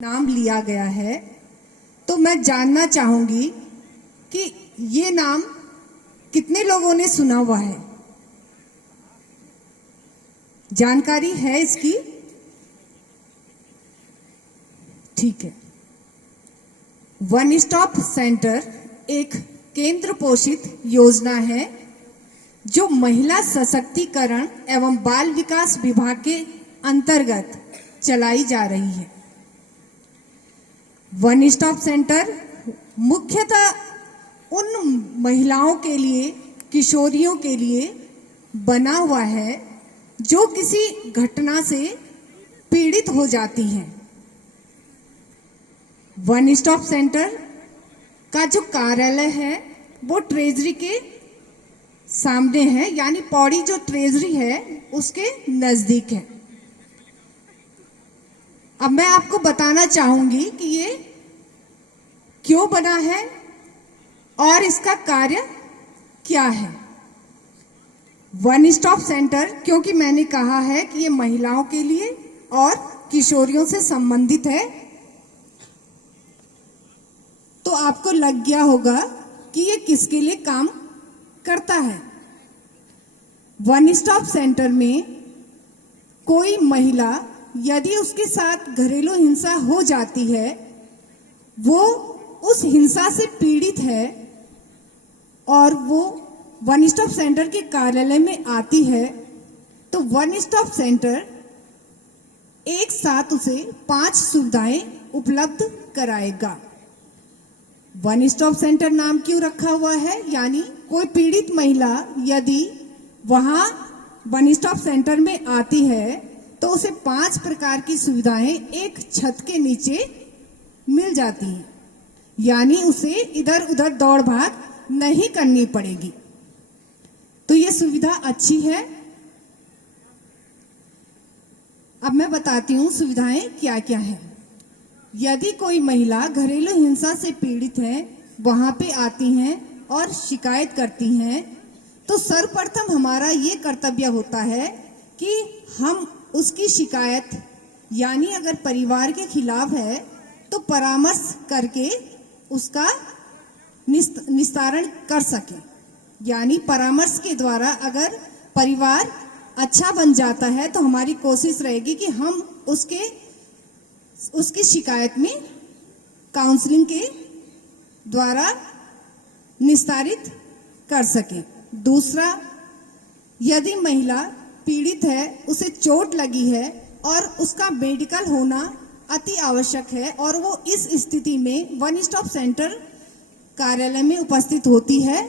नाम लिया गया है, तो मैं जानना चाहूंगी कि ये नाम कितने लोगों ने सुना हुआ है। जानकारी है इसकी? ठीक है। वन स्टॉप सेंटर एक केंद्र पोषित योजना है जो महिला सशक्तिकरण एवं बाल विकास विभाग के अंतर्गत चलाई जा रही है। वन स्टॉप सेंटर मुख्यतः उन महिलाओं के लिए, किशोरियों के लिए बना हुआ है जो किसी घटना से पीड़ित हो जाती हैं। वन स्टॉप सेंटर का जो कार्यालय है वो ट्रेजरी के सामने है, यानी पौड़ी जो ट्रेजरी है उसके नजदीक है। अब मैं आपको बताना चाहूंगी कि ये क्यों बना है और इसका कार्य क्या है। वन स्टॉप सेंटर, क्योंकि मैंने कहा है कि ये महिलाओं के लिए और किशोरियों से संबंधित है, तो आपको लग गया होगा कि ये किसके लिए काम करता है। वन स्टॉप सेंटर में कोई महिला यदि उसके साथ घरेलू हिंसा हो जाती है, वो उस हिंसा से पीड़ित है और वो वन स्टॉप सेंटर के कार्यालय में आती है, तो वन स्टॉप सेंटर एक साथ उसे 5 सुविधाएं उपलब्ध कराएगा। वन स्टॉप सेंटर नाम क्यों रखा हुआ है? यानी कोई पीड़ित महिला यदि वहां वन स्टॉप सेंटर में आती है तो उसे 5 प्रकार की सुविधाएं एक छत के नीचे मिल जाती हैं, यानी उसे इधर उधर दौड़ भाग नहीं करनी पड़ेगी। तो ये सुविधा अच्छी है। अब मैं बताती हूँ सुविधाएं क्या क्या है। यदि कोई महिला घरेलू हिंसा से पीड़ित है, वहां पे आती हैं और शिकायत करती हैं, तो सर्वप्रथम हमारा ये कर्तव्य होता है कि हम उसकी शिकायत, यानी अगर परिवार के खिलाफ है तो परामर्श करके उसका निस्तारण कर सके। यानी परामर्श के द्वारा अगर परिवार अच्छा बन जाता है तो हमारी कोशिश रहेगी कि हम उसकी शिकायत में काउंसलिंग के द्वारा निस्तारित कर सके। दूसरा, यदि महिला पीड़ित है, उसे चोट लगी है और उसका मेडिकल होना अति आवश्यक है और वो इस स्थिति में वन स्टॉप सेंटर कार्यालय में उपस्थित होती है,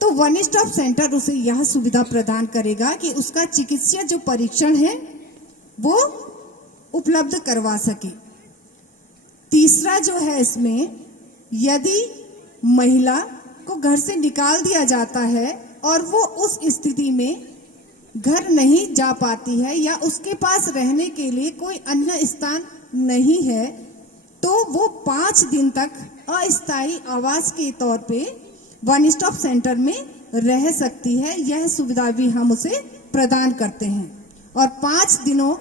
तो वन स्टॉप सेंटर उसे यह सुविधा प्रदान करेगा कि उसका चिकित्सीय जो परीक्षण है वो उपलब्ध करवा सके। तीसरा जो है इसमें, यदि महिला को घर से निकाल दिया जाता है और वो उस स्थिति में घर नहीं जा पाती है या उसके पास रहने के लिए कोई अन्य स्थान नहीं है, तो वो 5 दिन तक अस्थायी आवास के तौर पे वन स्टॉप सेंटर में रह सकती है। यह सुविधा भी हम उसे प्रदान करते हैं और 5 दिनों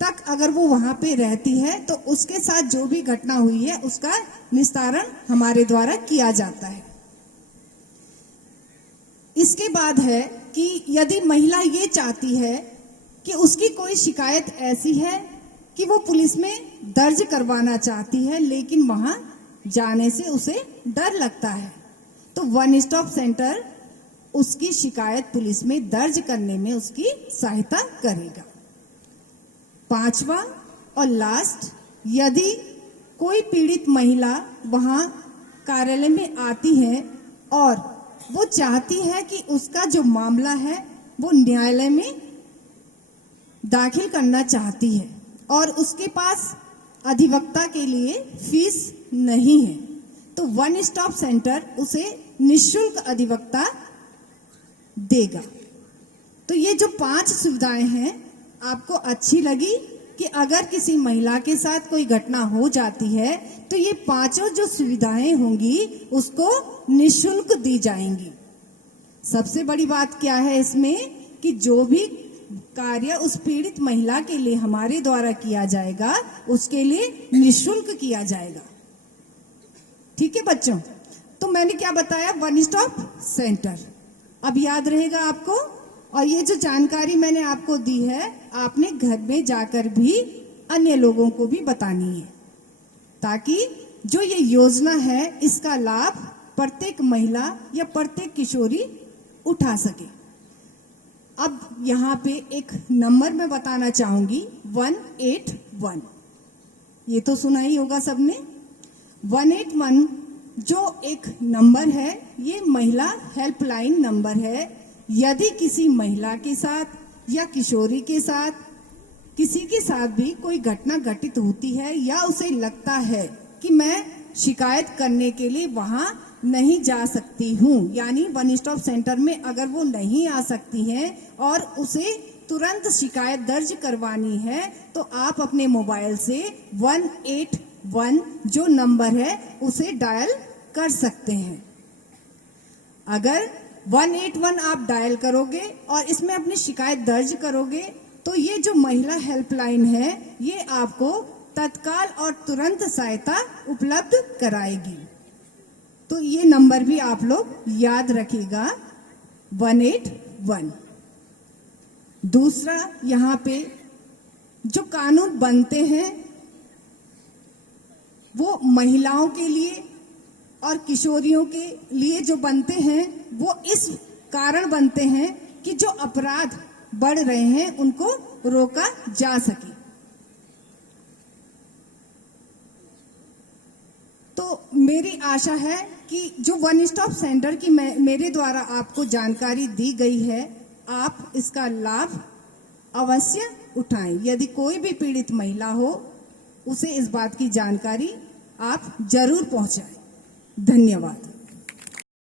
तक अगर वो वहां पे रहती है तो उसके साथ जो भी घटना हुई है उसका निस्तारण हमारे द्वारा किया जाता है। इसके बाद है कि यदि महिला ये चाहती है कि उसकी कोई शिकायत ऐसी है कि वो पुलिस में दर्ज करवाना चाहती है, लेकिन वहां जाने से उसे डर लगता है, तो वन स्टॉप सेंटर उसकी शिकायत पुलिस में दर्ज करने में उसकी सहायता करेगा। 5वां और लास्ट, यदि कोई पीड़ित महिला वहां कार्यालय में आती है और वो चाहती है कि उसका जो मामला है वो न्यायालय में दाखिल करना चाहती है और उसके पास अधिवक्ता के लिए फीस नहीं है, तो वन स्टॉप सेंटर उसे निःशुल्क अधिवक्ता देगा। तो ये जो 5 सुविधाएं हैं आपको अच्छी लगी कि अगर किसी महिला के साथ कोई घटना हो जाती है तो ये 5 जो सुविधाएं होंगी उसको निःशुल्क दी जाएंगी। सबसे बड़ी बात क्या है इसमें कि जो भी कार्य उस पीड़ित महिला के लिए हमारे द्वारा किया जाएगा, उसके लिए निःशुल्क किया जाएगा। ठीक है बच्चों, तो मैंने क्या बताया, वन स्टॉप सेंटर अब याद रहेगा आपको। और ये जो जानकारी मैंने आपको दी है, आपने घर में जाकर भी अन्य लोगों को भी बतानी है, ताकि जो ये योजना है इसका लाभ प्रत्येक महिला या प्रत्येक किशोरी उठा सके। अब यहाँ पे एक नंबर मैं बताना चाहूंगी, 181। ये तो सुना ही होगा सबने। 181 जो एक नंबर है, ये महिला हेल्पलाइन नंबर है। यदि किसी महिला के साथ या किशोरी के साथ, किसी के साथ भी कोई घटना घटित होती है या उसे लगता है कि मैं शिकायत करने के लिए वहां नहीं जा सकती हूं, यानी वन स्टॉप सेंटर में अगर वो नहीं आ सकती हैं और उसे तुरंत शिकायत दर्ज करवानी है, तो आप अपने मोबाइल से 181 जो नंबर है उसे डायल कर सकते हैं। अगर 181 आप डायल करोगे और इसमें अपनी शिकायत दर्ज करोगे, तो ये जो महिला हेल्पलाइन है ये आपको तत्काल और तुरंत सहायता उपलब्ध कराएगी। तो ये नंबर भी आप लोग याद रखिएगा, 181। दूसरा, यहाँ पे जो कानून बनते हैं वो महिलाओं के लिए और किशोरियों के लिए जो बनते हैं वो इस कारण बनते हैं कि जो अपराध बढ़ रहे हैं उनको रोका जा सके। तो मेरी आशा है कि जो वन स्टॉप सेंटर की मेरे द्वारा आपको जानकारी दी गई है, आप इसका लाभ अवश्य उठाएं। यदि कोई भी पीड़ित महिला हो, उसे इस बात की जानकारी आप जरूर पहुंचाएं। धन्यवाद।